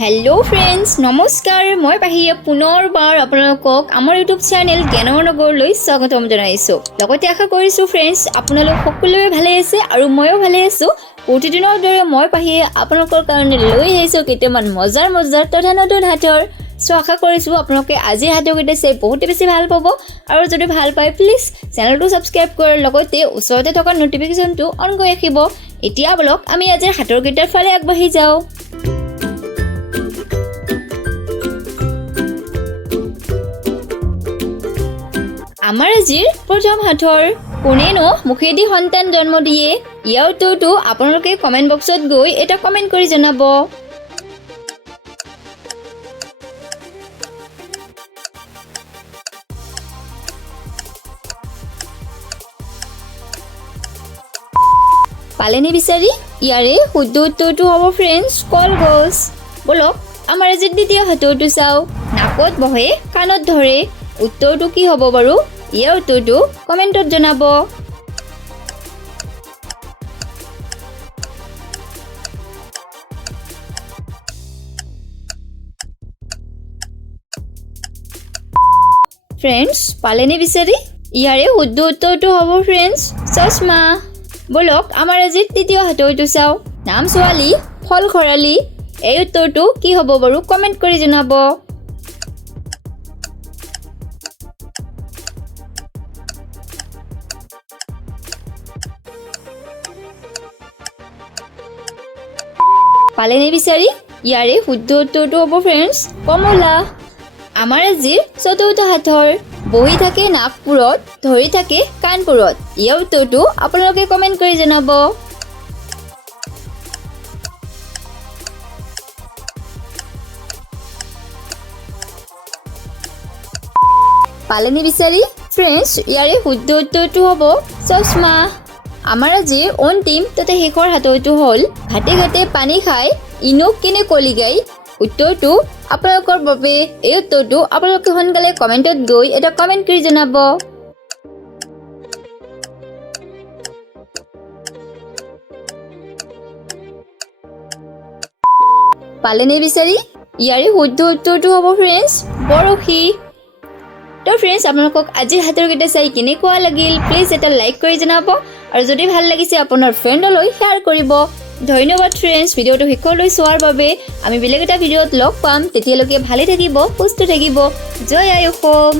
hello friends नमस्कार मैं पाहिया पुनर्बार आपलोকক आमार यूट्यूब चैनल ज्ञानर नगरলৈ स्वागतम জনাইছো লগতে আশা কৰিছো फ्रेंड्स আপোনালোক সকলোৱে ভালে আছে আৰু ময়ো ভালে আছো প্ৰতিদিনৰ দৰে মই পাহিয়া আপোনালোকৰ কাৰণে লৈ আহিছো কেইটামান মজাৰ তথা নতুন হাতৰ সো আশা কৰিছো আপোনালোকে আজি হাতৰ কেইটা চাই বহুত বেছি ভাল পাব আৰু যদি ভাল পায় প্লিজ চেনেলটো সাবস্ক্ৰাইব কৰাৰ লগতে ওচৰতে থকা নটিফিকেশনটো অন কৰি ৰাখিব এতিয়া বলক আমি আজি হাতৰ কেইটাৰ ফালে আগবাঢ়ি যাও আমাৰ আজিৰ প্ৰথম হাতৰ কোনেনো মুখেদি সন্তান জন্ম দিয়ে ইয়াৰ উত্তৰটো আপোনালোকে কমেন্ট বক্সত গৈ এটা কমেন্ট কৰি জনাব পালেনে বিচাৰি ইয়াৰে শুদ্ধ উত্তৰটো হ'ব फ्रेंड्स কলগছ বলক আমাৰ আজিৰ দ্বিতীয় হাতৰটো চাও নাকত বহে কাণত ধৰে উত্তৰটো কি হ'ব বাৰু ইয়াৰ উত্তৰটো কমেন্টত জনাব फ्रेंड्स পালেনে বিচাৰি ইয়াৰে শুদ্ধ উত্তৰটো হ'ব फ्रेंड्स চশমা বলক আমাৰ আজিৰ তৃতীয় হাতৰটো চাও নাম ছোৱালী ফল খৰালি এই উত্তৰটো কি হ'ব বাৰু কমেন্ট কৰি জনাব পালেনে বিচাৰি ইয়াৰে শুদ্ধ উত্তৰটো হ'ব फ्रेंड्स কমলা আমাৰ আজিৰ চতুৰ্থ হাতৰ বহি থাকে নাকপুৰত ধৰি থাকে কাণপুৰত ইয়াৰ উত্তৰটো আপোনালোকে কমেন্ট কৰি জনাব পালেনে বিচাৰি फ्रेंड्स ইয়াৰে শুদ্ধ উত্তৰটো হ'ব চশমা আমাৰ আজিৰ অন্তিম ততে শেষৰ হাতৰটো হ'ল ঘাটে ঘাটে পানী খাই ইনক কেনে কলি গাই উত্তৰটো আপোনালোকৰ বাবে এই উত্তৰটো আপোনালোকে সোনকালে কমেন্টত গৈ এটা কমেন্ট কৰি জনাব পালেনে বিচাৰি ইয়াৰে শুদ্ধ উত্তৰটো হ'ব फ्रेंड्स বৰশী তো फ्रेंड्स আপোনালোকক আজিৰ হাতৰ কেইটা চাই কেনেকুৱা লাগিল প্লিজ এটা লাইক কৰি জনাব আৰু যদি ভাল লাগিছে আপোনাৰ ফ্ৰেণ্ডলৈ শেয়াৰ কৰিব ধন্যবাদ फ्रेंड्स ভিডিওটো শেষলৈ চোৱাৰ বাবে আমি বেলেগ এটা ভিডিওত লগ পাম তেতিয়ালৈকে ভালে থাকিব সুস্থ থাকিব জয় আই অসম